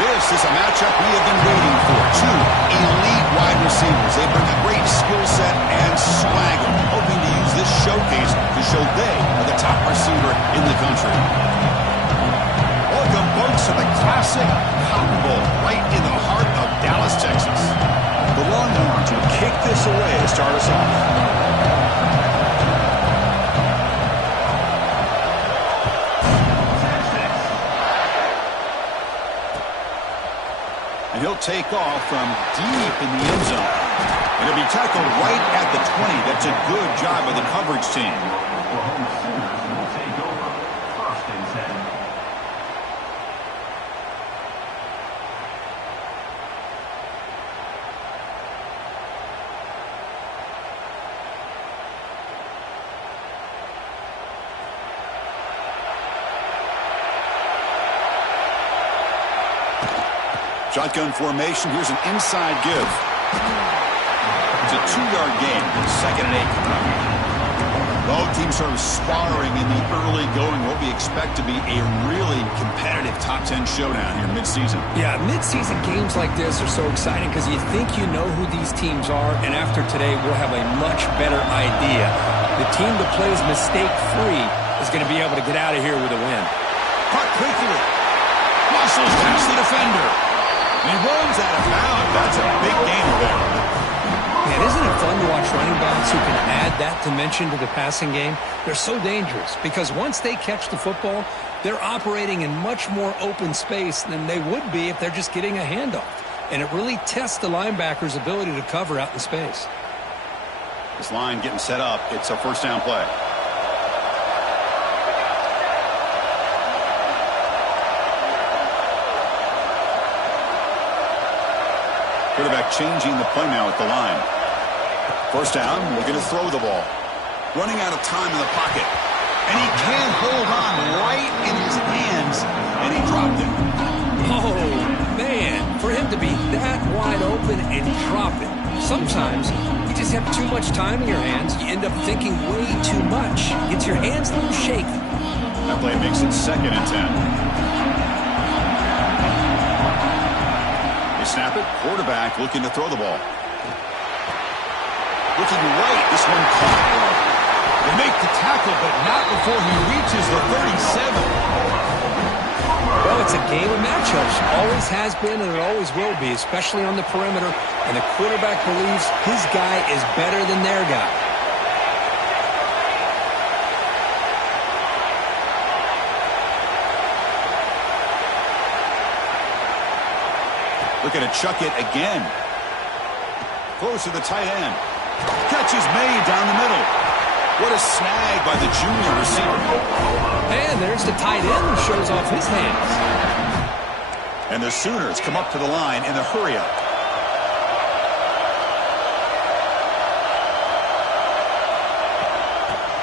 This is a matchup we have been waiting for. Two elite wide receivers. They bring a great skill set and swagger, hoping to use this showcase to show they are the top receiver in the country. Welcome, folks, to the classic Cotton Bowl, right in the heart of Dallas, Texas. The Longhorns will kick this away to start us off. And he'll take off from deep in the end zone. And he'll be tackled right at the 20. That's a good job by the coverage team. Will take over 1st and 10. Shotgun formation. Here's an inside give. It's a 2-yard gain. 2nd and 8 coming up. Both teams sort of sparring in the early going. What we expect to be a really competitive top 10 showdown here midseason. Yeah, midseason games like this are so exciting because you think you know who these teams are, and after today we'll have a much better idea. The team that plays mistake-free is going to be able to get out of here with a win. Caught quickly. Muscles past the defender. He runs out of bounds. That's a big gain there. Man, isn't it fun to watch running backs who can add that dimension to the passing game? They're so dangerous because once they catch the football, they're operating in much more open space than they would be if they're just getting a handoff. And it really tests the linebacker's ability to cover out in space. This line getting set up. It's a 1st down play. Quarterback changing the play now at the line. 1st down, looking to throw the ball. Running out of time in the pocket. And he can't hold on right in his hands. And he dropped it. Oh, man, for him to be that wide open and drop it. Sometimes you just have too much time in your hands. You end up thinking way too much. Gets your hands a little shaky. That play makes it 2nd and 10. Snap it. Quarterback looking to throw the ball. Looking right. This one caught. They make the tackle, but not before he reaches the 37. Well, it's a game of matchups. Always has been and it always will be, especially on the perimeter. And the quarterback believes his guy is better than their guy. Looking to chuck it again. Close to the tight end. Catch is made down the middle. What a snag by the junior receiver. And there's the tight end who shows off his hands. And the Sooners come up to the line in the hurry-up.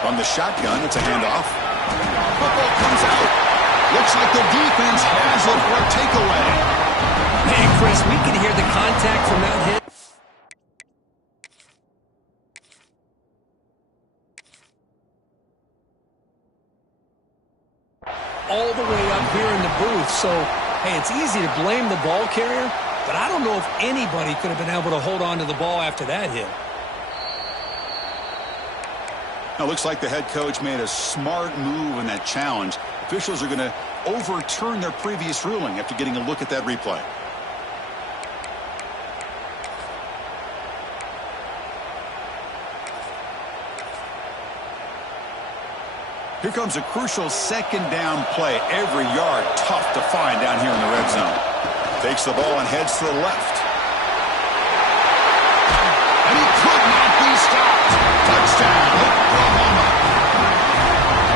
From the shotgun, it's a handoff. Football comes out. Looks like the defense has it for a takeaway. Hey, Chris, we can hear the contact from that hit. All the way up here in the booth. So, hey, it's easy to blame the ball carrier, but I don't know if anybody could have been able to hold on to the ball after that hit. Now, it looks like the head coach made a smart move in that challenge. Officials are going to overturn their previous ruling after getting a look at that replay. Here comes a crucial 2nd down play. Every yard tough to find down here in the red zone. Takes the ball and heads to the left. And he could not be stopped. Touchdown, Oklahoma.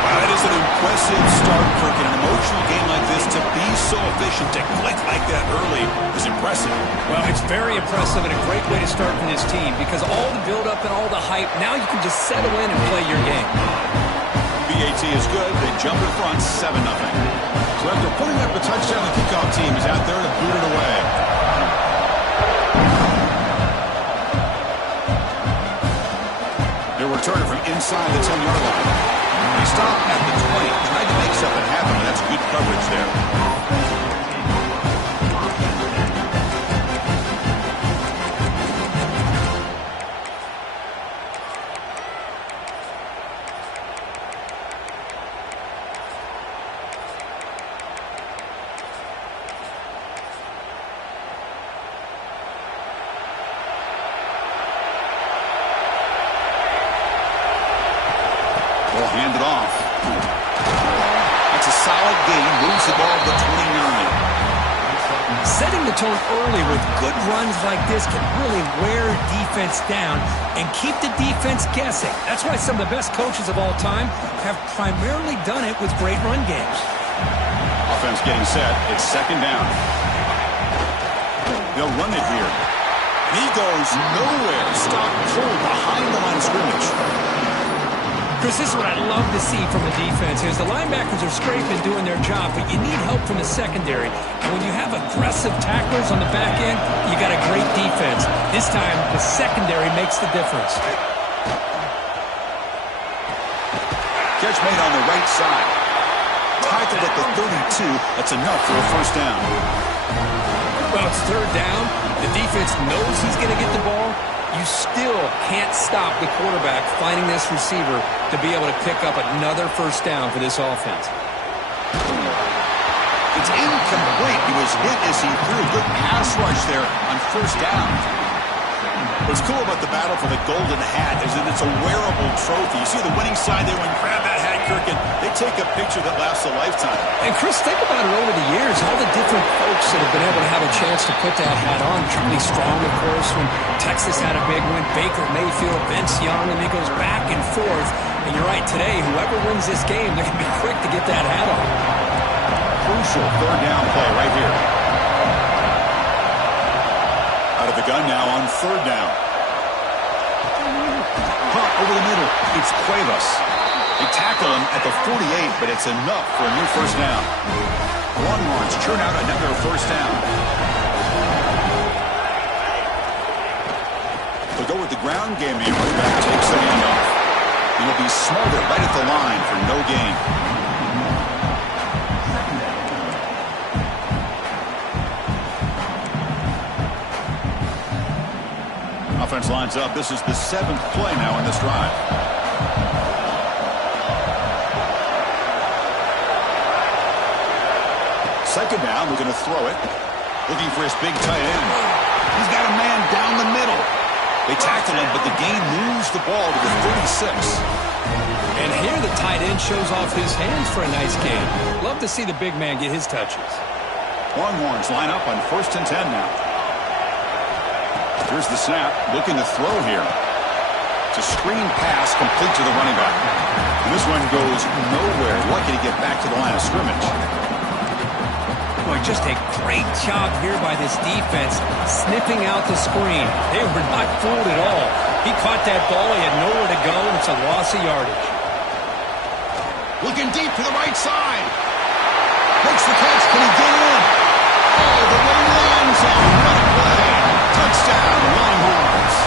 Wow, that is an impressive start, Kirk. In an emotional game like this, to be so efficient, to click like that early is impressive. Well, it's very impressive and a great way to start for this team because all the build-up and all the hype, now you can just settle in and play your game. BAT is good. They jump in front 7-0. So after putting up a touchdown, the kickoff team is out there to boot it away. They're returning from inside the 10-yard line. They stop at the 20. Tried to make something happen, and that's good coverage there. They'll hand it off. That's a solid gain. Moves the ball to the 29. Setting the tone early with good runs like this can really wear defense down and keep the defense guessing. That's why some of the best coaches of all time have primarily done it with great run games. Offense getting set. It's second down. They'll run it here. He goes nowhere. Stop cold behind the line of scrimmage. Chris, this is what I love to see from the defense is the linebackers are scraping, doing their job, but you need help from the secondary. And when you have aggressive tacklers on the back end, you got a great defense. This time, the secondary makes the difference. Catch made on the right side. Tackled at the 32. That's enough for a first down. Well, it's third down. The defense knows he's going to get the ball. You still can't stop the quarterback finding this receiver to be able to pick up another first down for this offense. It's incomplete. He was hit as he threw. Good pass rush there on first down. What's cool about the battle for the golden hat is that it's a wearable trophy. You see the winning side there when grab that hat, Kirk, and they take a picture that lasts a lifetime. And Chris, think about it over the years, all the different folks that have been able to have a chance to put that hat on. Charlie Strong, of course, when Texas had a big win. Baker Mayfield, Vince Young, and it goes back and forth. And you're right, today, whoever wins this game, they're going to be quick to get that hat on. Crucial third down play right here. Out of the gun now on third down. Punt over the middle. It's Cuevas. They tackle him at the 48, but it's enough for a new first down. Longhorns churn out another first down. They'll go with the ground game. The running back takes the handoff. It'll be smothered right at the line for no gain. Offense lines up. This is the 7th play now in this drive. Second down, we're going to throw it. Looking for his big tight end. He's got a man down the middle. They tackle him, but the gain moves the ball to the 36. And here the tight end shows off his hands for a nice gain. Love to see the big man get his touches. Longhorns line up on 1st and 10 now. Here's the snap, looking to throw here. It's a screen pass complete to the running back. And this one goes nowhere. Lucky to get back to the line of scrimmage. Boy, just a great job here by this defense, sniffing out the screen. They were not fooled at all. He caught that ball, he had nowhere to go, and it's a loss of yardage. Looking deep to the right side. Makes the catch, can he get in? Oh, the way to the end zone. What a play. Touchdown, Longhorns.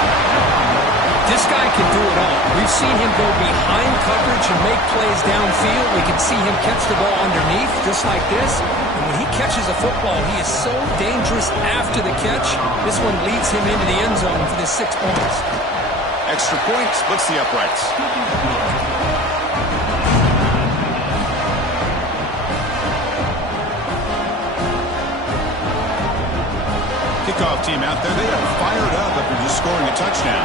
This guy can do it all. We've seen him go behind coverage and make plays downfield. We can see him catch the ball underneath, just like this. And when he catches a football, he is so dangerous after the catch. This one leads him into the end zone for the 6 points. Extra point, splits the uprights. Kickoff team out there, they are fired up after just scoring a touchdown.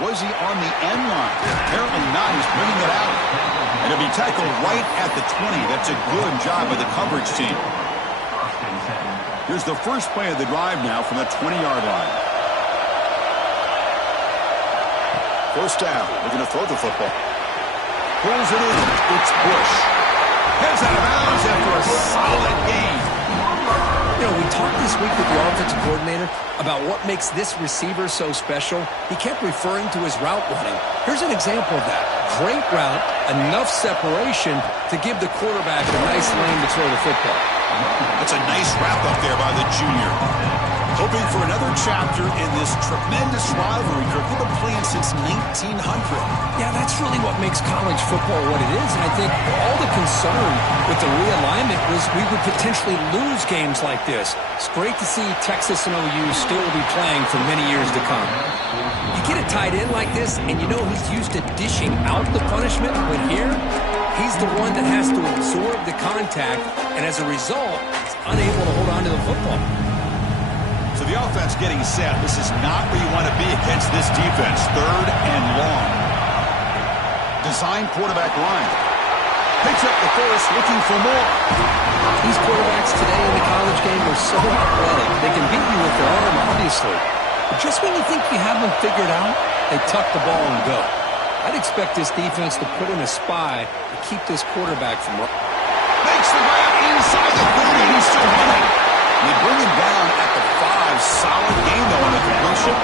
Was he on the end line? Apparently not. He's bringing it out. And he'll be tackled right at the 20. That's a good job by the coverage team. Here's the first play of the drive now from the 20-yard line. First down. They're going to throw the football. Pulls it in. It's Bush. Heads out of bounds after a solid gain. You know, we talked this week with the offensive coordinator about what makes this receiver so special. He kept referring to his route running. Here's an example of that. Great route, enough separation to give the quarterback a nice lane to throw the football. That's a nice wrap up there by the junior. Hoping for another chapter in this tremendous rivalry. They've been playing since 1900. Yeah, that's really what makes college football what it is. And I think all the concern with the realignment was we would potentially lose games like this. It's great to see Texas and OU still be playing for many years to come. You get a tight end like this, and you know he's used to dishing out the punishment, but here, he's the one that has to absorb the contact, and as a result, he's unable to hold on to the football. So the offense getting set. This is not where you want to be against this defense. Third and long. Design quarterback line. Picks up the first, looking for more. These quarterbacks today in the college game are so athletic. They can beat you with their arm, obviously. But just when you think you have them figured out, they tuck the ball and go. I'd expect this defense to put in a spy to keep this quarterback from running. Makes the grab inside the 30. He's still running. They bring him down at the 5. Solid game, though, on the completion.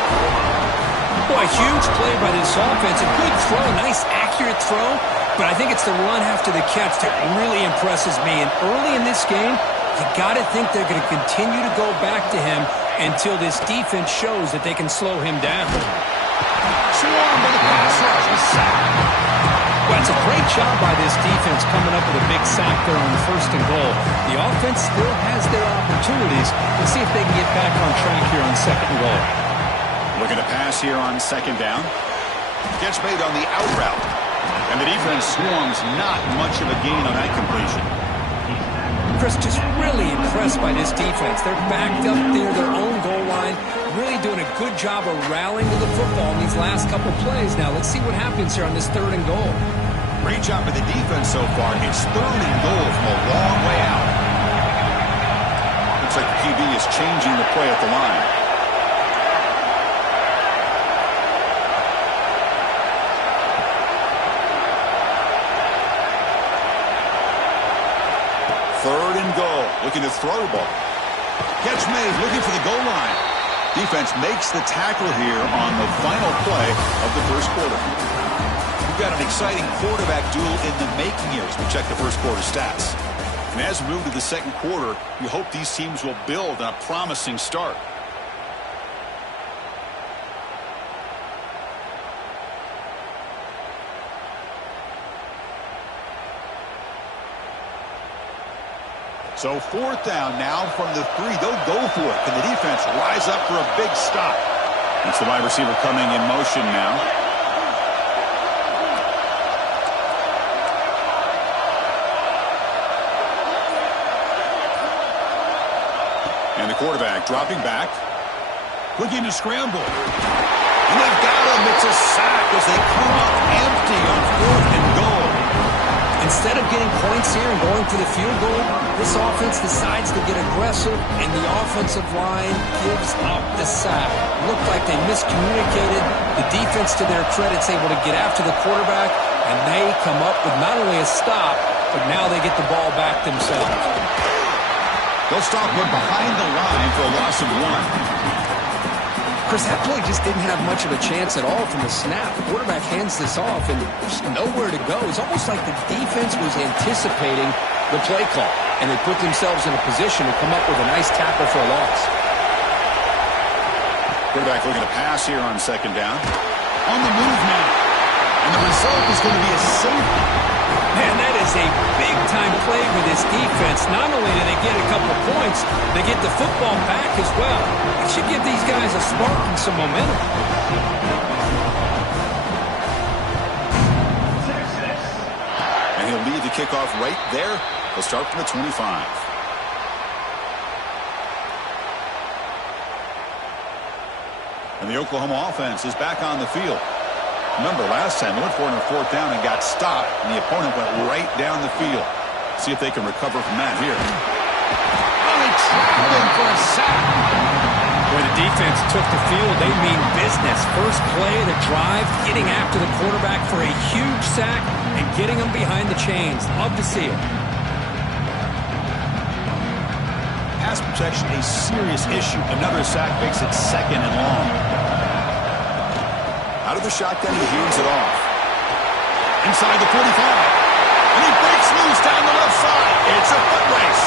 Boy, huge play by this offense. A good throw, nice accurate throw. But I think it's the run after the catch that really impresses me. And early in this game, you got to think they're going to continue to go back to him until this defense shows that they can slow him down. Swarm by the pass rush. A sack. Well, it's a great job by this defense coming up with a big sack there on the first and goal. The offense still has their opportunities. Let's see if they can get back on track here on second and goal. Looking to pass here on second down. Gets made on the out route. And the defense swarms not much of a gain on that completion. Chris, just really impressed by this defense. They're backed up near their own goal line, really doing a good job of rallying to the football in these last couple plays. Now, let's see what happens here on this third and goal. Great job by the defense so far. It's third and goal from a long way out. Looks like the QB is changing the play at the line. Third and goal. Looking to throw the ball. Catch made. Looking for the goal line. Defense makes the tackle here on the final play of the first quarter. We've got an exciting quarterback duel in the making here as we check the first quarter stats. And as we move to the second quarter, we hope these teams will build on a promising start. So fourth down now from the 3. They'll go for it. Can the defense rise up for a big stop? It's the wide receiver coming in motion now. And the quarterback dropping back. Looking to scramble. And they've got him. It's a sack as they come up empty on fourth and goal. Instead of getting points here and going for the field goal, this offense decides to get aggressive, and the offensive line gives up the sack. Looked like they miscommunicated. The defense, to their credit, is able to get after the quarterback, and they come up with not only a stop, but now they get the ball back themselves. They'll stop one behind the line for a loss of 1. Chris, that play just didn't have much of a chance at all from the snap. The quarterback hands this off, and there's nowhere to go. It's almost like the defense was anticipating the play call, and they put themselves in a position to come up with a nice tackle for a loss. Quarterback looking to pass here on second down. On the move now. And the result is going to be a safety. Man, that is a big-time play for this defense. Not only do they get a couple of points, they get the football back as well. It should give these guys a spark and some momentum. And he'll lead the kickoff right there. They'll start from the 25. And the Oklahoma offense is back on the field. Remember, last time they went for it on fourth down and got stopped, and the opponent went right down the field. See if they can recover from that here. Oh, they trapped him for a sack. Where the defense took the field, they mean business. First play of the drive, getting after the quarterback for a huge sack and getting him behind the chains. Love to see it. Pass protection, a serious issue. Another sack makes it 2nd and long. Out of the shotgun, he hands it off. Inside the 45. And he breaks loose down the left side. It's a foot race.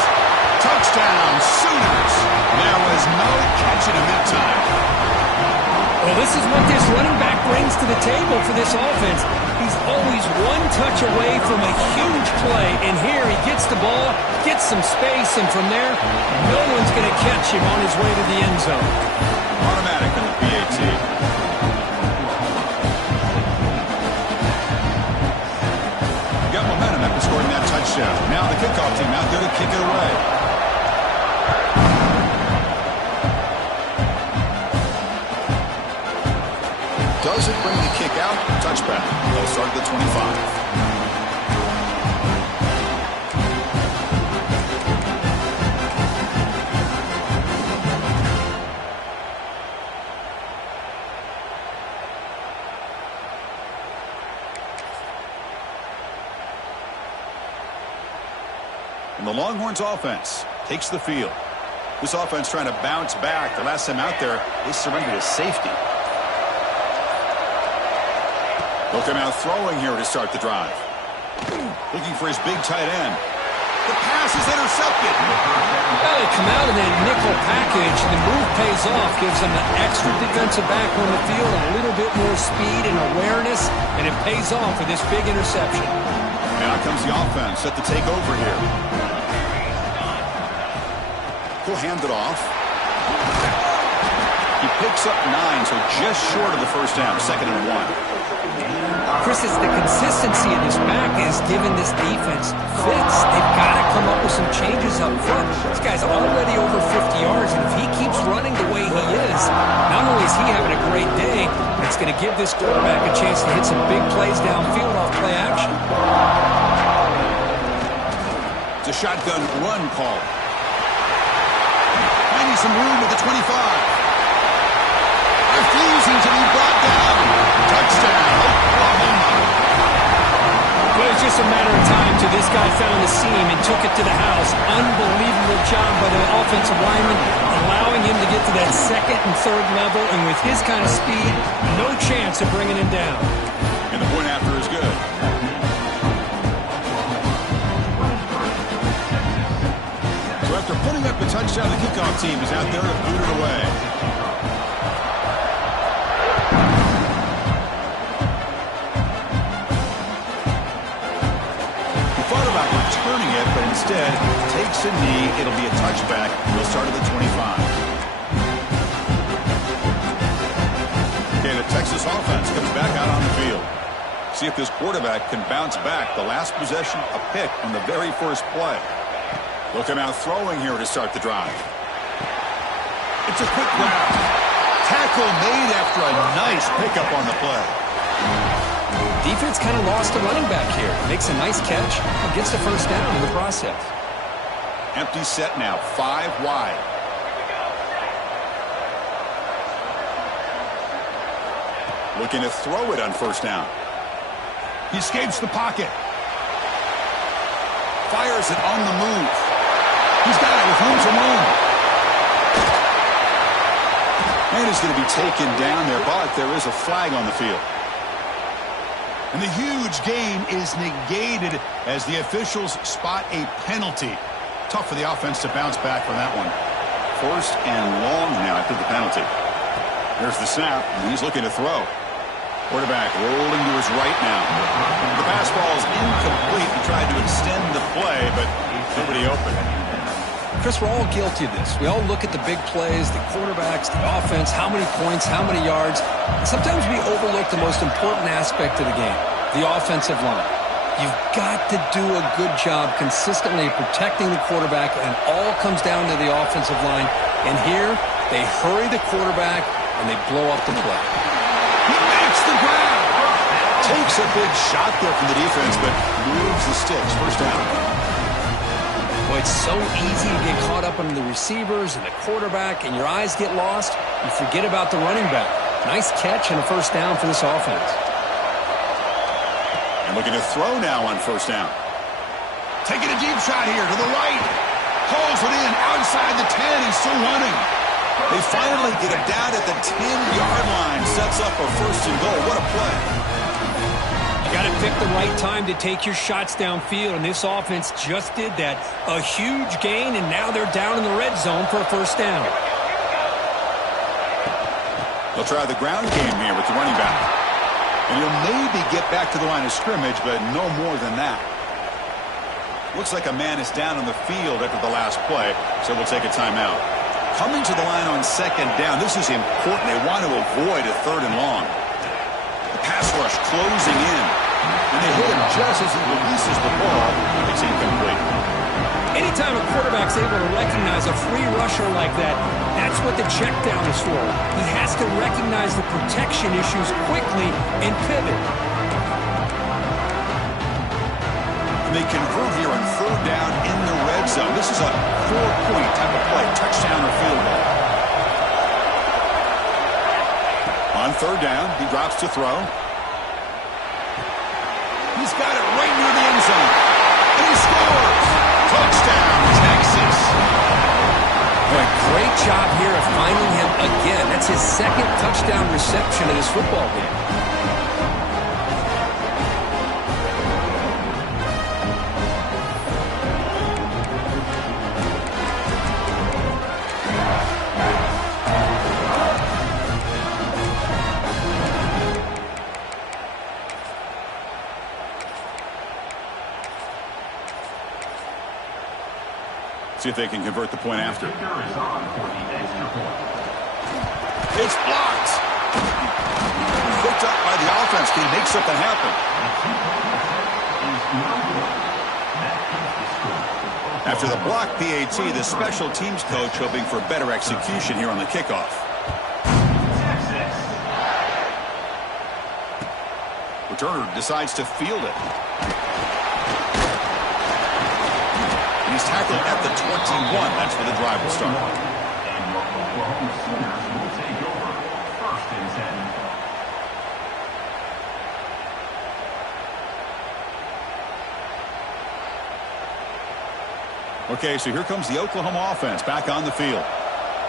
Touchdown, Sooners. There was no catching him that time. Well, this is what this running back brings to the table for this offense. He's always one touch away from a huge play. And here he gets the ball, gets some space, and from there, no one's going to catch him on his way to the end zone. Automatic on the PAT. Got momentum after scoring that touchdown. Now the kickoff team out there to kick it away. Doesn't bring the kick out. Touchback. They'll start at the 25. And the Longhorns offense takes the field. This offense trying to bounce back. The last time out there, they surrendered a safety. They'll come out throwing here to start the drive. Looking for his big tight end. The pass is intercepted. Well, they come out in that nickel package. The move pays off, gives them an extra defensive back on the field, a little bit more speed and awareness, and it pays off for this big interception. Now comes the offense set to take over here. He'll hand it off. He picks up 9, so just short of the first down, 2nd and 1. Chris, it's the consistency of this back is giving this defense fits. They've got to come up with some changes up front. This guy's already over 50 yards, and if he keeps running the way he is, not only is he having a great day, but it's going to give this quarterback a chance to hit some big plays downfield off play action. It's a shotgun run call. Finding some room at the 25. Refusing to be brought down. Touchdown, Oklahoma. Well, it was just a matter of time till this guy found the seam and took it to the house. Unbelievable job by the offensive lineman, allowing him to get to that 2nd and 3rd level, and with his kind of speed, no chance of bringing him down. And the point after is good. So after putting up the touchdown, the kickoff team is out there to boot it away. Turning it, but instead takes a knee. It'll be a touchback. He'll start at the 25. Okay, the Texas offense comes back out on the field. See if this quarterback can bounce back. The last possession, a pick on the very first play. They'll come out throwing here to start the drive. It's a quick grab. Tackle made after a nice pickup on the play. Defense kind of lost a running back here. Makes a nice catch and gets the first down in the process. Empty set now, 5 wide. Looking to throw it on first down. He escapes the pocket. Fires it on the move. He's got it with room to move. And he's going to be taken down there, but there is a flag on the field. And the huge gain is negated as the officials spot a penalty. Tough for the offense to bounce back from that one. 1st and long now after the penalty. There's the snap, and he's looking to throw. Quarterback rolling to his right now. The pass ball is incomplete. He tried to extend the play, but nobody open. Chris, we're all guilty of this. We all look at the big plays, the quarterbacks, the offense, how many points, how many yards. Sometimes we overlook the most important aspect of the game, the offensive line. You've got to do a good job consistently protecting the quarterback, and it all comes down to the offensive line. And here, they hurry the quarterback, and they blow up the play. He makes the grab. Takes a big shot there from the defense, but moves the sticks. First down. Well, it's so easy to get caught up on the receivers and the quarterback, and your eyes get lost. You forget about the running back. Nice catch and a first down for this offense. And looking to throw now on first down. Taking a deep shot here to the right. Pulls it in outside the 10. He's still running. They finally get it down at the 10-yard line. Sets up a first and goal. What a play. You got to pick the right time to take your shots downfield, and this offense just did that. A huge gain, and now they're down in the red zone for a first down. They'll try the ground game here with the running back. And he'll maybe get back to the line of scrimmage, but no more than that. Looks like a man is down on the field after the last play, so we'll take a timeout. Coming to the line on second down, this is important. They want to avoid a third and long. The pass rush closing in, and they hit him just as he releases the ball. It's incomplete. Anytime a quarterback's able to recognize a free rusher like that, that's what the check down is for. He has to recognize the protection issues quickly and pivot. They convert here on third down in the red zone. This is a 4-point type of play, touchdown or field goal. On third down, he drops to throw. He's got it right near the end zone. And he scores! Touchdown, Texas! Boy, great job here of finding him again. That's his second touchdown reception in this football game. See if they can convert the point after. Kicker is on for the extra point. It's blocked. Hooked up by the offense. Can he make something happen? After the block PAT, the special teams coach hoping for better execution here on the kickoff. Returner decides to field it. He's tackled at the 21. That's where the drive will start. And your Oklahoma Sooners will take over first and 10. Okay, so here comes the Oklahoma offense back on the field.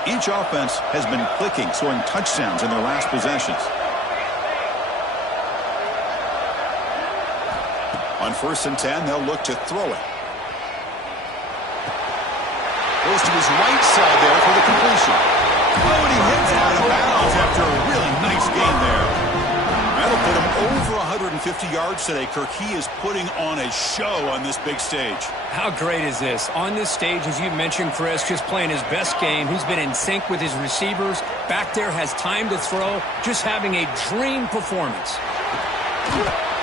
Each offense has been clicking, scoring touchdowns in their last possessions. On first and 10, they'll look to throw it. Goes to his right side there for the completion. Oh, and he hits out of bounds after a really nice gain there. That'll put him over 150 yards today. Kirk, he is putting on a show on this big stage. How great is this? On this stage, as you mentioned, Chris, just playing his best game. He's been in sync with his receivers. Back there, has time to throw. Just having a dream performance.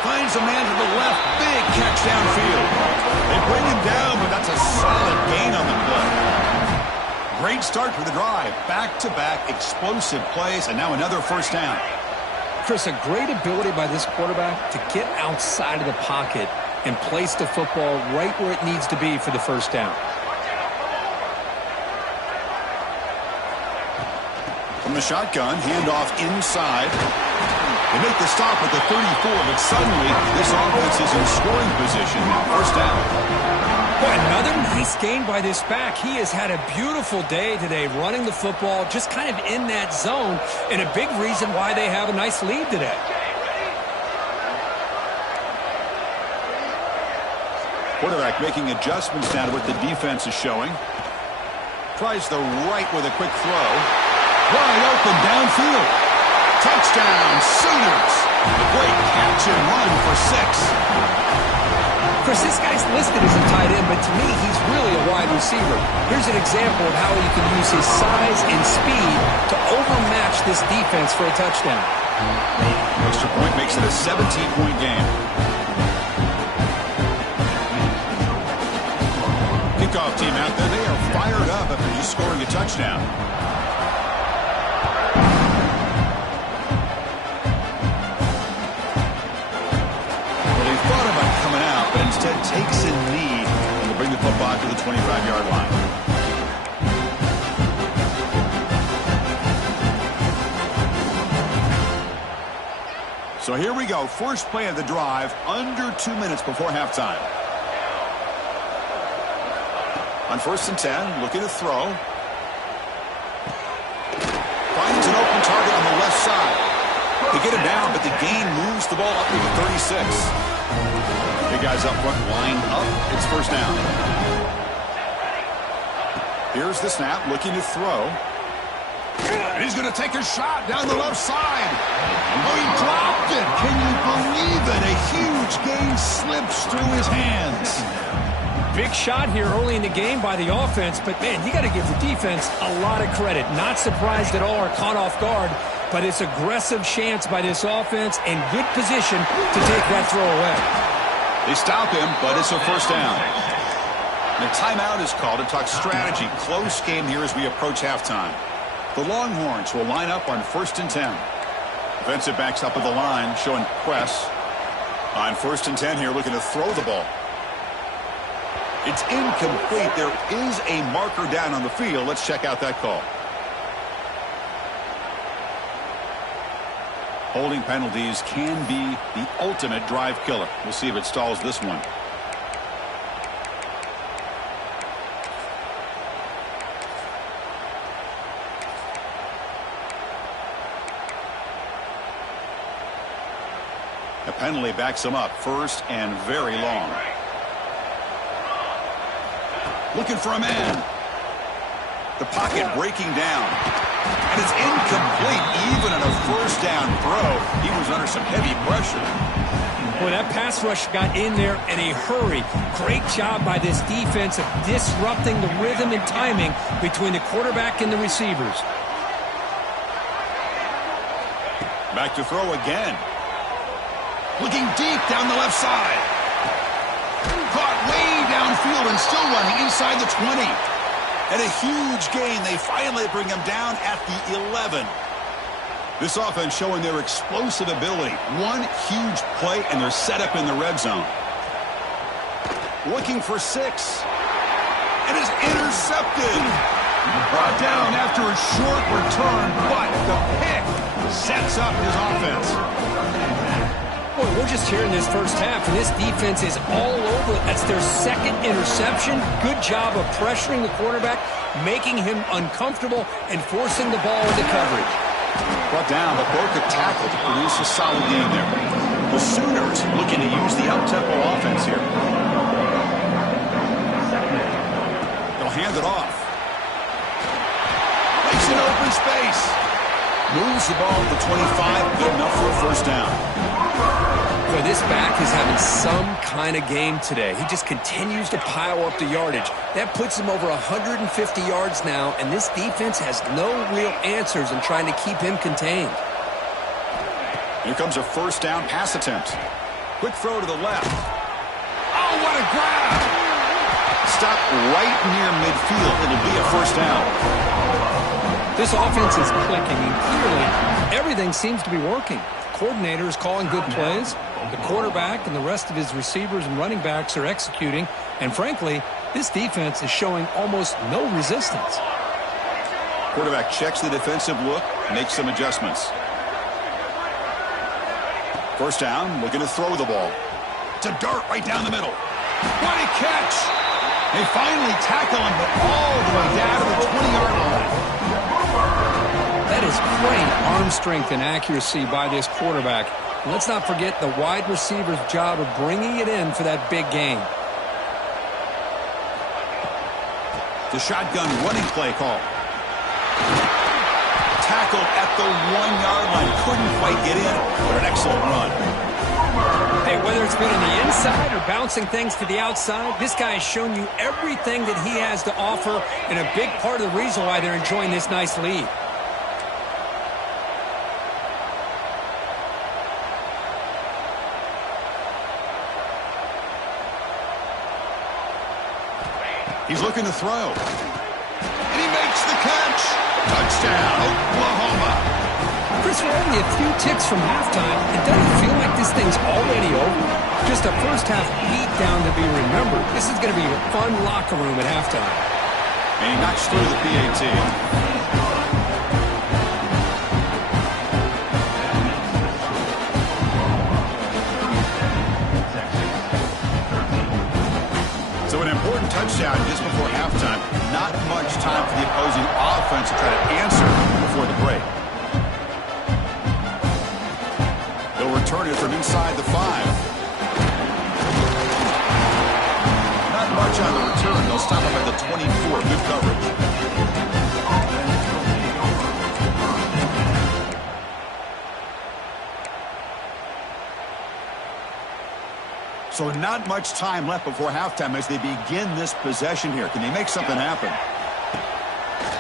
Finds a man to the left. Big catch downfield. They bring him down, but that's a solid gain on the play. Great start to the drive. Back-to-back explosive plays, and now another first down. Chris, a great ability by this quarterback to get outside of the pocket and place the football right where it needs to be for the first down. From the shotgun, handoff inside. They make the stop at the 34, but suddenly this offense is in scoring position. First down. Boy, another nice gain by this back. He has had a beautiful day today running the football, just kind of in that zone, and a big reason why they have a nice lead today. Quarterback making adjustments now to what the defense is showing. Tries the right with a quick throw. Wide open downfield. Touchdown, Sooners. A great catch and run for 6. Chris, this guy's listed as a tight end, but to me, he's really a wide receiver. Here's an example of how he can use his size and speed to overmatch this defense for a touchdown. Extra point makes it a 17-point game. Kickoff team out there, they are fired up after just scoring a touchdown. Well, they thought about coming out, but instead takes a knee, and the bring the football to the 25-yard line. So here we go. First play of the drive, under 2 minutes before halftime. On 1st and 10, looking to throw. Finds an open target on the left side. They get him down, but the gain moves the ball up to the 36. Big guys up front lined up. It's first down. Here's the snap, looking to throw. And he's going to take a shot down the left side. Oh, he dropped it. Can you believe it? A huge gain slips through his hands. Big shot here early in the game by the offense, but, man, you got to give the defense a lot of credit. Not surprised at all or caught off guard, but it's aggressive chance by this offense and good position to take that throw away. They stop him, but it's a first down. The timeout is called to talk strategy. Close game here as we approach halftime. The Longhorns will line up on 1st and 10. Defensive backs up at the line, showing press. On 1st and 10 here, looking to throw the ball. It's incomplete. There is a marker down on the field. Let's check out that call. Holding penalties can be the ultimate drive killer. We'll see if it stalls this one. The penalty backs him up. First and very long. Looking for a man. The pocket breaking down. And it's incomplete. Even on a first down throw, he was under some heavy pressure. Boy, that pass rush got in there in a hurry. Great job by this defense of disrupting the rhythm and timing between the quarterback and the receivers. Back to throw again. Looking deep down the left side. Caught way downfield and still running inside the 20. And a huge gain. They finally bring him down at the 11. This offense showing their explosive ability. One huge play and they're set up in the red zone. Looking for 6. And is intercepted. Brought down after a short return, but the pick sets up his offense. Boy, we're just here in this first half, and this defense is all over it. That's their second interception. Good job of pressuring the quarterback, making him uncomfortable, and forcing the ball into coverage. Brought down, but broke a tackle to produce a solid game there. The Sooners looking to use the up-tempo offense here. They'll hand it off. Makes an open space. Moves the ball to the 25. Good enough for a first down. Boy, this back is having some kind of game today. He just continues to pile up the yardage. That puts him over 150 yards now, and this defense has no real answers in trying to keep him contained. Here comes a first down pass attempt. Quick throw to the left. Oh, what a grab! Stop right near midfield. It'll be a first down. This offense is clicking, and clearly everything seems to be working. The coordinator is calling good plays. The quarterback and the rest of his receivers and running backs are executing. And frankly, this defense is showing almost no resistance. Quarterback checks the defensive look, makes some adjustments. First down, looking to throw the ball. It's a dart right down the middle. What a catch! They finally tackle him, but all the way down to the 20-yard line. That is great arm strength and accuracy by this quarterback. And let's not forget the wide receiver's job of bringing it in for that big gain. The shotgun running play call. Tackled at the 1-yard line. Couldn't quite get in, but an excellent run. Hey, whether it's been on the inside or bouncing things to the outside, this guy has shown you everything that he has to offer, and a big part of the reason why they're enjoying this nice lead. He's looking to throw. And he makes the catch. Touchdown, Oklahoma. Chris, we're only a few ticks from halftime. It doesn't feel like this thing's already over. Just a first-half beatdown to be remembered. This is going to be a fun locker room at halftime. And he knocks through the PAT. So an important touchdown just before halftime. Not much time for the opposing offense to try to answer before the break. They'll return it from inside the 5. Not much on the return. They'll stop him at the 24. Good coverage. So not much time left before halftime as they begin this possession here. Can they make something happen?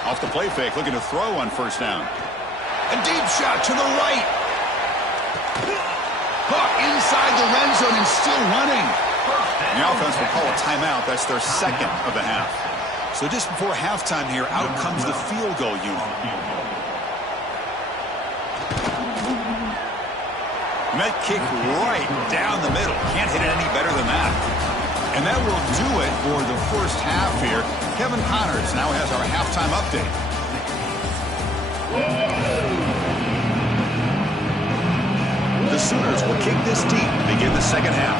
Off the play fake, looking to throw on first down. A deep shot to the right. Caught inside the red zone and still running. The offense will call a timeout. That's their second of the half. So just before halftime here, out comes the field goal unit. Met kick right down the middle. Can't hit it any better than that. And that will do it for the first half here. Kevin Connors now has our halftime update. The Sooners will kick this deep to begin the second half.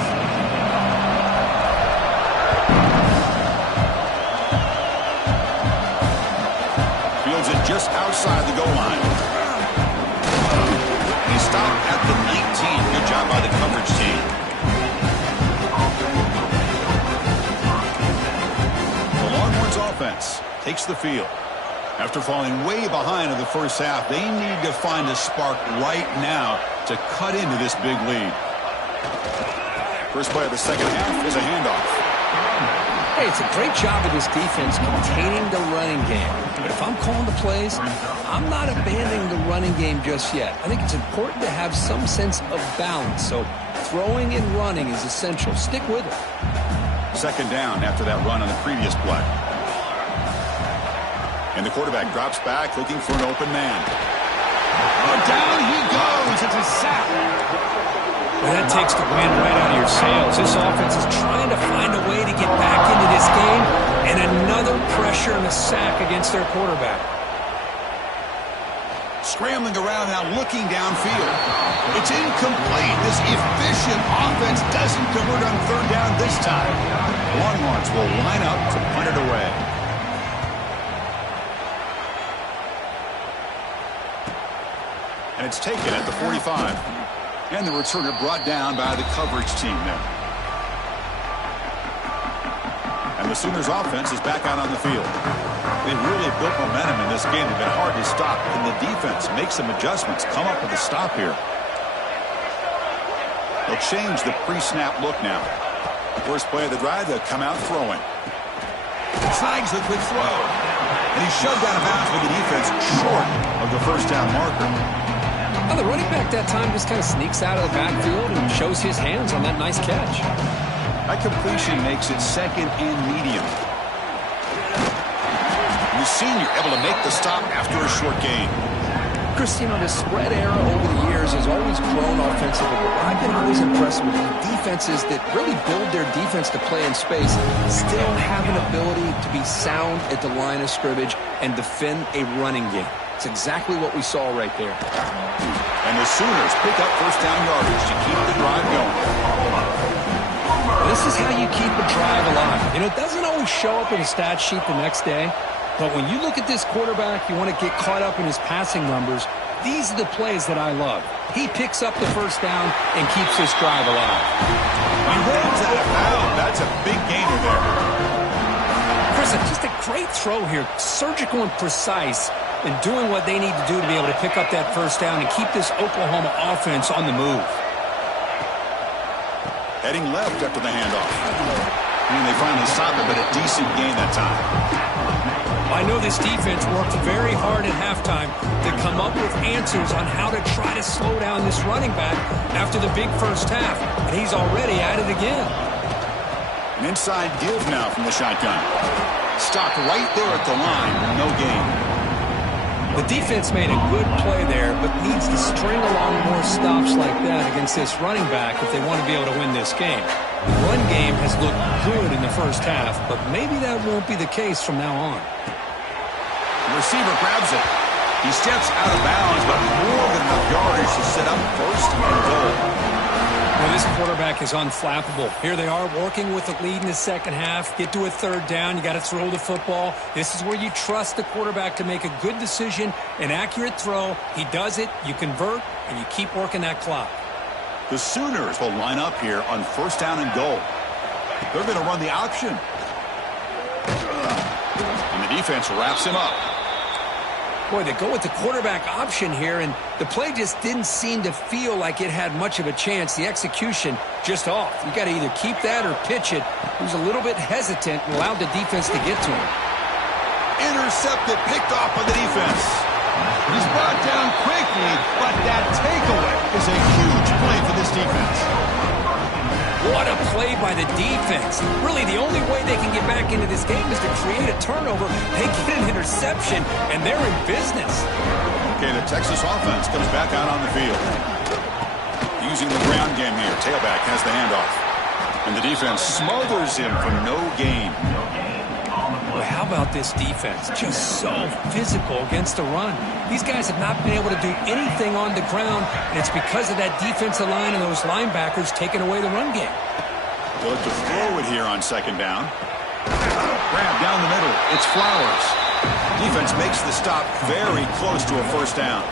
Fields it just outside the goal line. Stop at the 19. Good job by the coverage team. The Longhorns offense takes the field. After falling way behind in the first half, they need to find a spark right now to cut into this big lead. First play of the second half is a handoff. Hey, it's a great job of this defense containing the running game. But if I'm calling the plays, I'm not abandoning the running game just yet. I think it's important to have some sense of balance. So throwing and running is essential. Stick with it. Second down after that run on the previous play. And the quarterback drops back looking for an open man. Oh, down he goes. It's a sack. Well, that takes the wind right out of your sails. This offense is trying to find a way to get back into this game, and another pressure and a sack against their quarterback. Scrambling around now, looking downfield. It's incomplete. This efficient offense doesn't convert on third down this time. Longhorns will line up to punt it away. And it's taken at the 45. And the returner brought down by the coverage team there. And the Sooners offense is back out on the field. They really built momentum in this game. They've been hard to stop. And the defense makes some adjustments. Come up with a stop here. They'll change the pre-snap look now. First play of the drive, they'll come out throwing. Snags the quick throw. And he's shoved out of bounds with the defense short of the first down marker. Well, the running back that time just kind of sneaks out of the backfield and shows his hands on that nice catch. That completion makes it second and medium. The senior able to make the stop after a short gain. Chris, you know, the spread era over the years has always grown offensively, but I've been always impressed with the defenses that really build their defense to play in space, still have an ability to be sound at the line of scrimmage and defend a running game. It's exactly what we saw right there. And the Sooners pick up first down yardage to keep the drive going. This is how you keep a drive alive. You know, it doesn't always show up in the stat sheet the next day, but when you look at this quarterback, you want to get caught up in his passing numbers. These are the plays that I love. He picks up the first down and keeps this drive alive. He rolls out of bounds. That's a big gainer there. Chris, just a great throw here. Surgical and precise. And doing what they need to do to be able to pick up that first down and keep this Oklahoma offense on the move. Heading left after the handoff. And they finally stop it, but a decent gain that time. I know this defense worked very hard at halftime to come up with answers on how to try to slow down this running back after the big first half. And he's already at it again. An inside give now from the shotgun. Stopped right there at the line. No gain. The defense made a good play there, but needs to string along more stops like that against this running back if they want to be able to win this game. The run game has looked good in the first half, but maybe that won't be the case from now on. The receiver grabs it. He steps out of bounds, but more than enough yardage to set up first and goal. Well, this quarterback is unflappable. Here they are working with the lead in the second half. Get to a third down. You got to throw the football. This is where you trust the quarterback to make a good decision, an accurate throw. He does it, you convert, and you keep working that clock. The Sooners will line up here on first down and goal. They're going to run the option. And the defense wraps him up. Boy, they go with the quarterback option here, and the play just didn't seem to feel like it had much of a chance. The execution just off. You got to either keep that or pitch it. He was a little bit hesitant and allowed the defense to get to him. Intercepted, picked off by the defense. He's brought down quickly, but that takeaway is a huge play for this defense. What a play by the defense. Really, the only way they can get back into this game is to create a turnover. They get an interception, and they're in business. Okay, the Texas offense comes back out on the field. Using the ground game here. Tailback has the handoff. And the defense smothers him for no gain. Well, how about this defense? Just so physical against the run. These guys have not been able to do anything on the ground, and it's because of that defensive line and those linebackers taking away the run game. They'll look to throw it here on second down. Grab down the middle. It's Flowers. Defense makes the stop very close to a first down.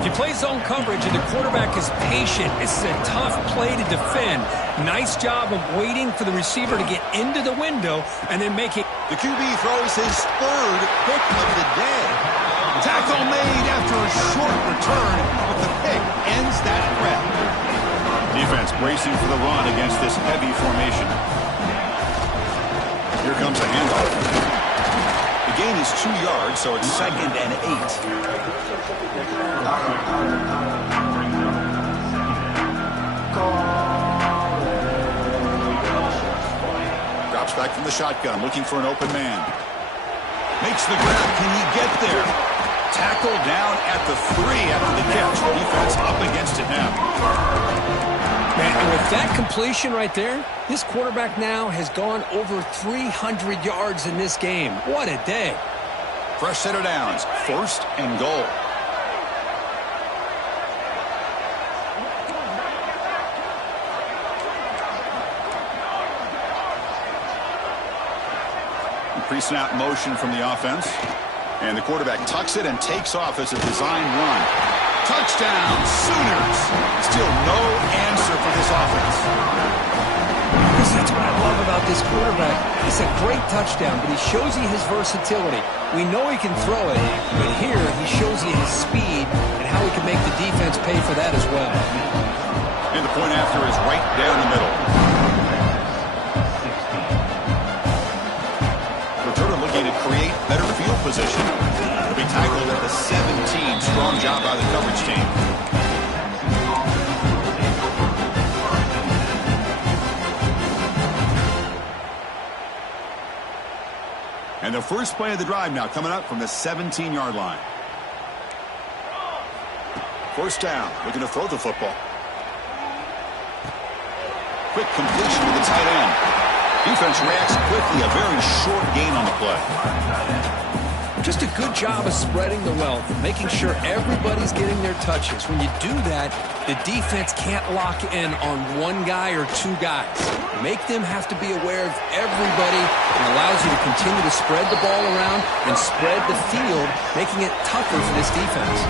If you play zone coverage and the quarterback is patient, this is a tough play to defend. Nice job of waiting for the receiver to get into the window and then making... The QB throws his third pick of the day. Tackle made after a short return, but the pick ends that threat. Defense bracing for the run against this heavy formation. Here comes a handoff. The gain is 2 yards, so it's 2nd and 8. Drops back from the shotgun, looking for an open man. Makes the grab. Can he get there? Tackle down at the 3 after the catch. Defense up against it now. And with that completion right there, this quarterback now has gone over 300 yards in this game. What a day. Fresh set of downs. First and goal. Pre-snap motion from the offense. And the quarterback tucks it and takes off as a design run. Touchdown, Sooners. Still no answer for this offense. That's what I love about this quarterback. It's a great touchdown, but he shows you his versatility. We know he can throw it, but here he shows you his speed and how he can make the defense pay for that as well. And the point after is right down the middle. Returner looking to create better field position. He'll be tackled at the 17. Strong job by the coverage team. And the first play of the drive now coming up from the 17-yard line. First down, looking to throw the football. Quick completion to the tight end. Defense reacts quickly, a very short gain on the play. Just a good job of spreading the wealth, making sure everybody's getting their touches. When you do that, the defense can't lock in on one guy or two guys. Make them have to be aware of everybody, and allows you to continue to spread the ball around and spread the field, making it tougher for this defense.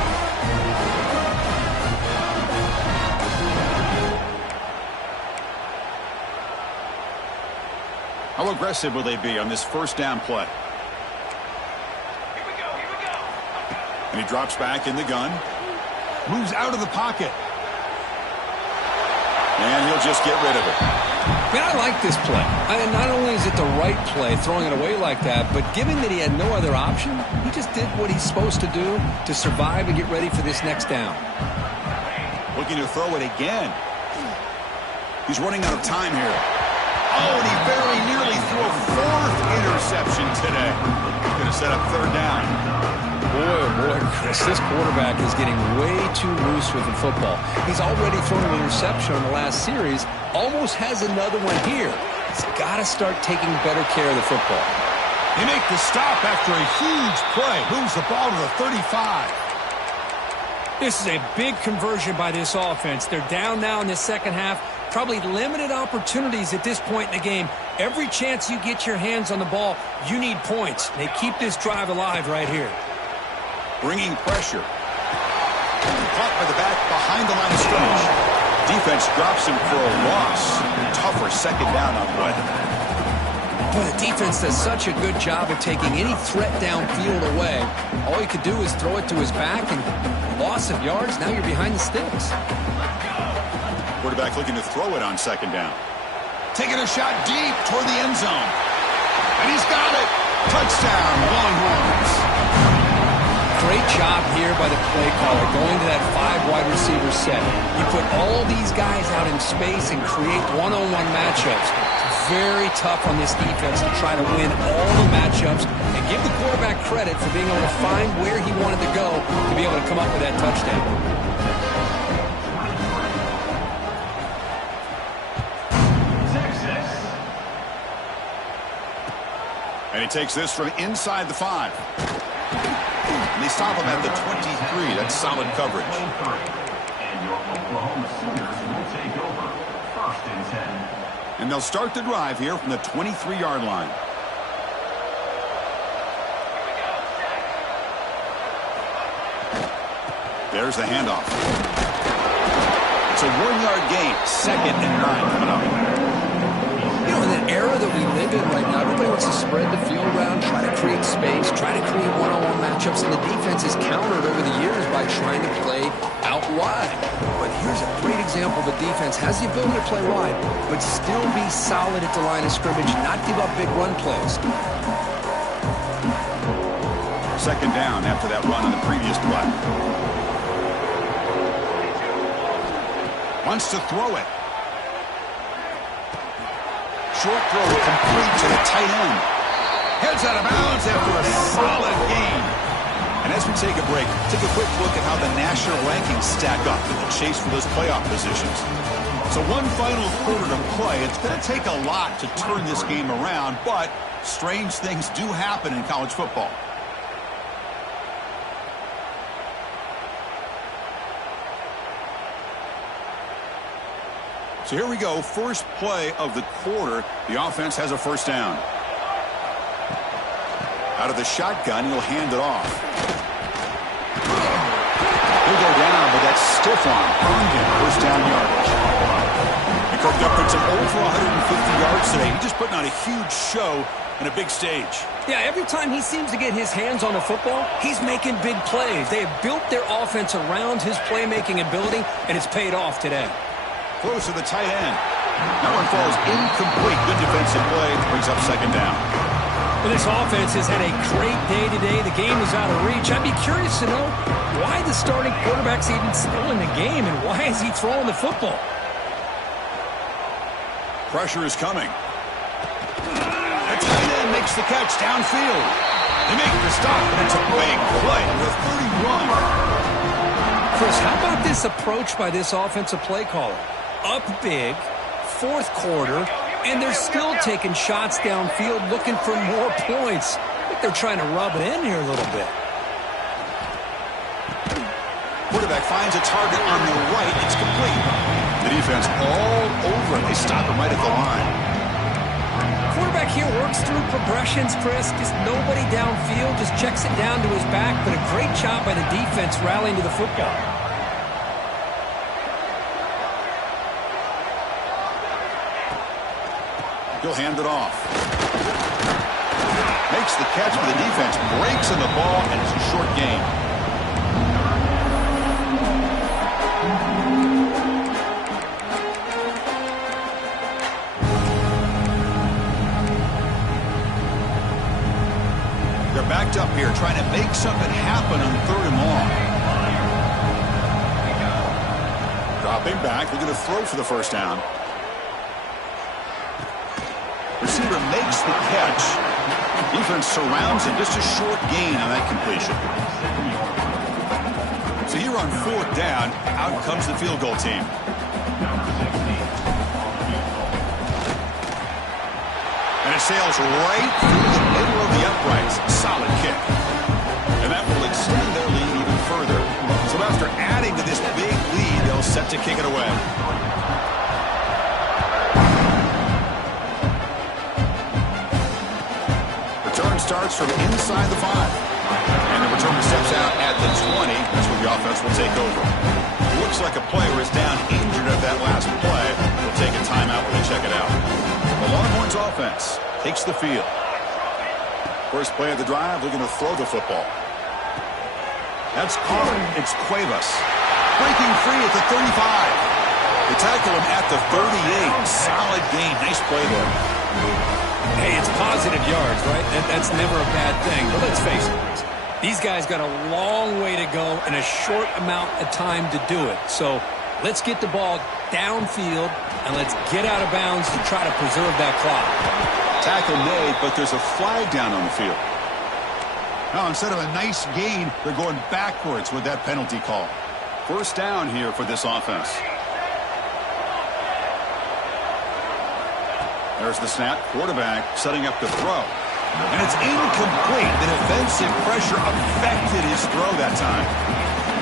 How aggressive will they be on this first down play? And he drops back in the gun. Moves out of the pocket. And he'll just get rid of it. Man, I like this play. Not only is it the right play, throwing it away like that, but given that he had no other option, he just did what he's supposed to do to survive and get ready for this next down. Looking to throw it again. He's running out of time here. Oh, and he very nearly threw a fourth interception today. Going to set up third down. Boy, oh boy, Chris, this quarterback is getting way too loose with the football. He's already thrown an interception in the last series, almost has another one here. He's got to start taking better care of the football. They make the stop after a huge play. Moves the ball to the 35. This is a big conversion by this offense. They're down now in the second half. Probably limited opportunities at this point in the game. Every chance you get your hands on the ball, you need points. They keep this drive alive right here. Bringing pressure. Caught by the back behind the line of scrimmage. Defense drops him for a loss. Tougher second down on play. Boy, the defense does such a good job of taking any threat downfield away. All he could do is throw it to his back, and loss of yards, now you're behind the sticks. Quarterback looking to throw it on second down. Taking a shot deep toward the end zone. And he's got it. Touchdown, Longhorns. Great job here by the play caller, going to that 5 wide receiver set. You put all these guys out in space and create one-on-one matchups. Very tough on this defense to try to win all the matchups and give the quarterback credit for being able to find where he wanted to go to be able to come up with that touchdown. And he takes this from inside the 5. And they stop him at the 23. That's solid coverage. And your Oklahoma Sooners will take over. 1st and 10. And they'll start the drive here from the 23-yard line. There's the handoff. It's a 1-yard gain. 2nd and 9 coming up. You know, in that era that we live in right now, everybody wants to spread the field around, try to create space, try to create one-on-one matchups, and the defense is countered over the years by trying to play out wide. But here's a great example of a defense has the ability to play wide, but still be solid at the line of scrimmage, not give up big run plays. 2nd down after that run on the previous play. Wants to throw it. Short throw complete to the tight end. Heads out of bounds after a solid gain. And as we take a break, take a quick look at how the national rankings stack up in the chase for those playoff positions. So one final quarter to play. It's going to take a lot to turn this game around, but strange things do happen in college football. So here we go, first play of the quarter. The offense has a first down. Out of the shotgun, he'll hand it off. He'll go down, but that stiff arm earned him first down yardage. And Kirk Guppert's over 150 yards today. He's just putting on a huge show and a big stage. Yeah, every time he seems to get his hands on the football, he's making big plays. They have built their offense around his playmaking ability, and it's paid off today. Close to the tight end. That one falls incomplete. Good defensive play. Brings up second down. Well, this offense has had a great day today. The game is out of reach. I'd be curious to know why the starting quarterback's even still in the game and why is he throwing the football? Pressure is coming. The tight end makes the catch downfield. They make the stop, and it's a big play with 31. Chris, how about this approach by this offensive play caller? Up big, 4th quarter, and they're still taking shots downfield looking for more points. I think they're trying to rub it in here a little bit. Quarterback finds a target on the right. It's complete. The defense all over it. They stop him right at the line. Quarterback here works through progressions, Chris. Just nobody downfield, just checks it down to his back, but a great job by the defense rallying to the football. He'll hand it off. Makes the catch, but the defense breaks in the ball, and it's a short gain. They're backed up here, trying to make something happen on 3rd and long. Dropping back, looking to throw for the first down. Receiver makes the catch. Defense surrounds him. Just a short gain on that completion. So here on 4th down, out comes the field goal team. And it sails right through the middle of the uprights. Solid kick. And that will extend their lead even further. So after adding to this big lead, they'll set to kick it away. Return starts from inside the 5. And the returner steps out at the 20. That's where the offense will take over. Looks like a player is down injured at that last play. They'll take a timeout when they check it out. The Longhorns offense takes the field. First play of the drive, looking to throw the football. That's caught. It's Cuevas. Breaking free at the 35. They tackle him at the 38. Solid gain. Nice play there. Hey, it's positive yards, right? That's never a bad thing. But let's face it, these guys got a long way to go and a short amount of time to do it. So let's get the ball downfield and let's get out of bounds to try to preserve that clock. Tackle made, but there's a flag down on the field. Now, instead of a nice gain, they're going backwards with that penalty call. First down here for this offense. There's the snap. Quarterback setting up the throw. And it's incomplete. The defensive pressure affected his throw that time.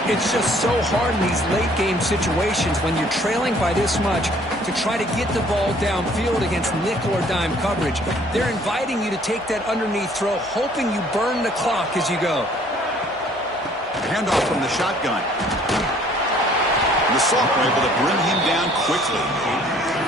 It's just so hard in these late-game situations when you're trailing by this much to try to get the ball downfield against nickel or dime coverage. They're inviting you to take that underneath throw, hoping you burn the clock as you go. Handoff from the shotgun. And the Sophomore able to bring him down quickly.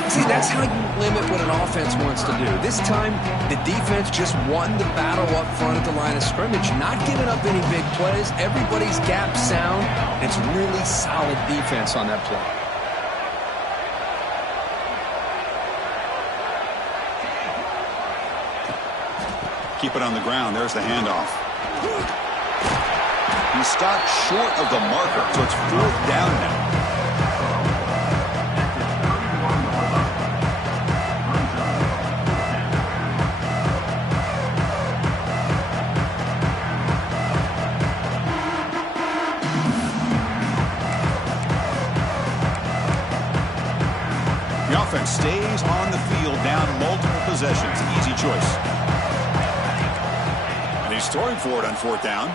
See, that's how you limit what an offense wants to do. This time, the defense just won the battle up front at the line of scrimmage, not giving up any big plays. Everybody's gap sound. It's really solid defense on that play. Keep it on the ground. There's the handoff. He stopped short of the marker, so it's 4th down now. The offense stays on the field, down multiple possessions. Easy choice. And he's throwing for it on 4th down.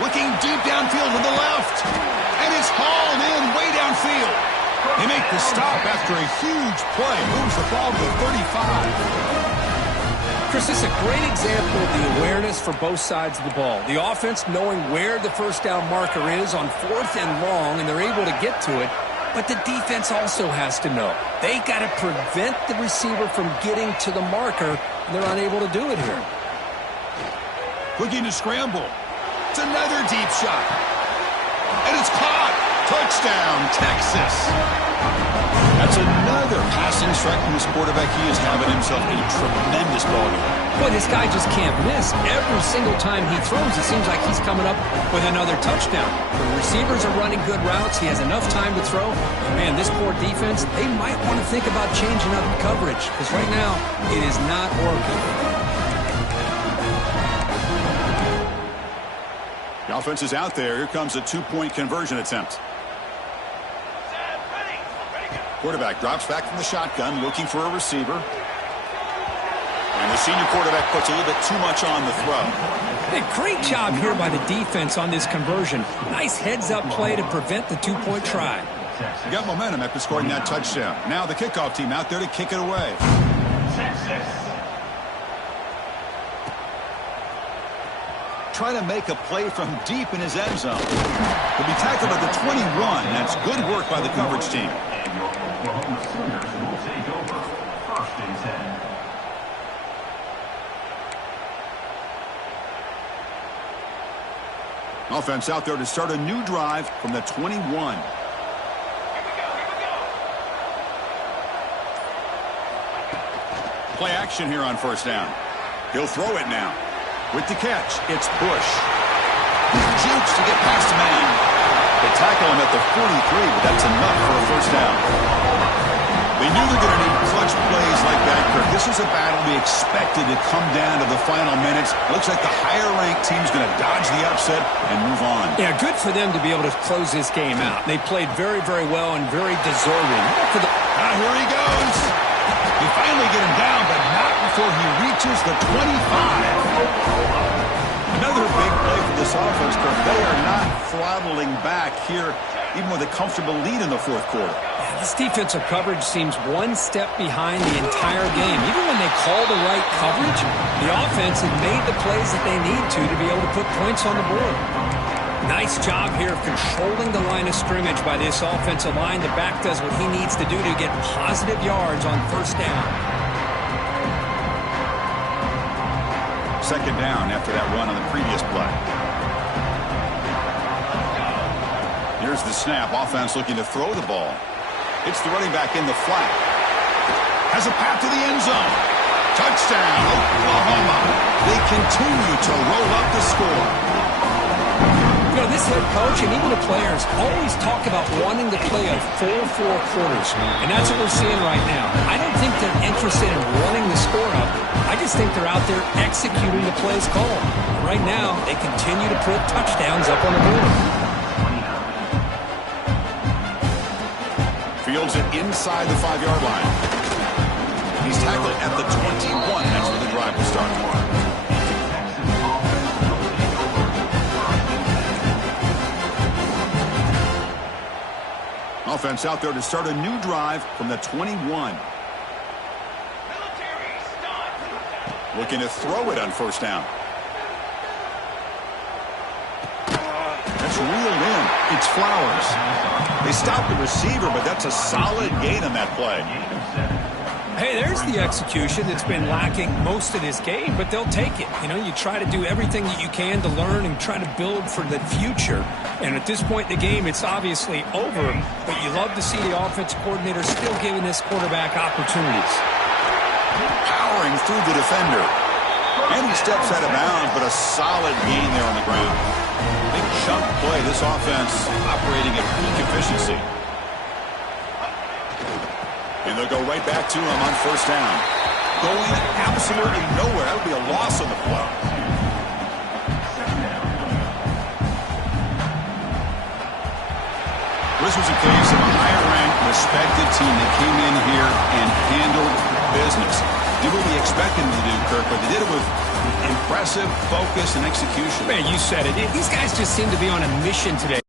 Looking deep downfield to the left. And it's hauled in way downfield. They make the stop after a huge play. Moves the ball to the 35. Chris, this is a great example of the awareness for both sides of the ball. The offense knowing where the first down marker is on 4th and long, and they're able to get to it. But the defense also has to know. They got to prevent the receiver from getting to the marker, and they're unable to do it here. Looking to scramble. It's another deep shot. And it's caught. Touchdown, Texas. That's another passing strike from this quarterback. He is having himself a tremendous ball game. Boy, this guy just can't miss. Every single time he throws, it seems like he's coming up with another touchdown. The receivers are running good routes. He has enough time to throw. Man, this poor defense, they might want to think about changing up coverage because right now it is not working. The offense is out there. Here comes a 2-point conversion attempt. Quarterback drops back from the shotgun, looking for a receiver. And the senior quarterback puts a little bit too much on the throw. A great job here by the defense on this conversion. Nice heads-up play to prevent the 2-point try. You got momentum after scoring that touchdown. Now the kickoff team out there to kick it away. Trying to make a play from deep in his end zone. He'll be tackled at the 21. That's good work by the coverage team. And your Oklahoma Sooners will take over 1st and 10. Offense out there to start a new drive from the 21. Play action here on 1st down. He'll throw it now. With the catch, it's Bush. Jukes to get past a man. They tackle him at the 43, but that's enough for a 1st down. They knew they're going to need clutch plays like that Kirk. This is a battle we expected to come down to the final minutes. Looks like the higher-ranked team's going to dodge the upset and move on. Yeah, good for them to be able to close this game out. They played very, very well and very deserving. Here he goes. They finally get him down, but not before he reaches the 25. Another big play for this offense, Kirk. They are not throttling back here, even with a comfortable lead in the fourth quarter. Yeah, this defensive coverage seems one step behind the entire game. Even when they call the right coverage, the offense has made the plays that they need to be able to put points on the board. Nice job here of controlling the line of scrimmage by this offensive line. The back does what he needs to do to get positive yards on first down. Second down after that run on the previous play. Here's the snap. Offense looking to throw the ball. It's the running back in the flat. Has a path to the end zone. Touchdown, Oklahoma. They continue to roll up the score. You know, this head coach and even the players always talk about wanting to play a full four quarters, and that's what we're seeing right now. I don't think they're interested in running the score up. I just think they're out there executing the plays called. Right now, they continue to put touchdowns up on the board. Fields it inside the 5-yard line. He's tackled at the 21. That's where the drive will start. Offense out there to start a new drive from the 21. Looking to throw it on first down. That's reeled in. It's Flowers. They stopped the receiver, but that's a solid gain on that play. Hey, there's the execution that's been lacking most of this game, but they'll take it. You know, you try to do everything that you can to learn and try to build for the future. And at this point in the game, it's obviously over, but you love to see the offensive coordinator still giving this quarterback opportunities. Powering through the defender. And he steps out of bounds, but a solid gain there on the ground. Big chunk play. This offense operating at peak efficiency. And they'll go right back to him on first down. Going absolutely nowhere. That would be a loss on the play. This was a case of a higher-ranked, respected team that came in here and handled business. Did what we expected them to do, Kirk, but they did it with impressive focus and execution. Man, you said it. These guys just seem to be on a mission today.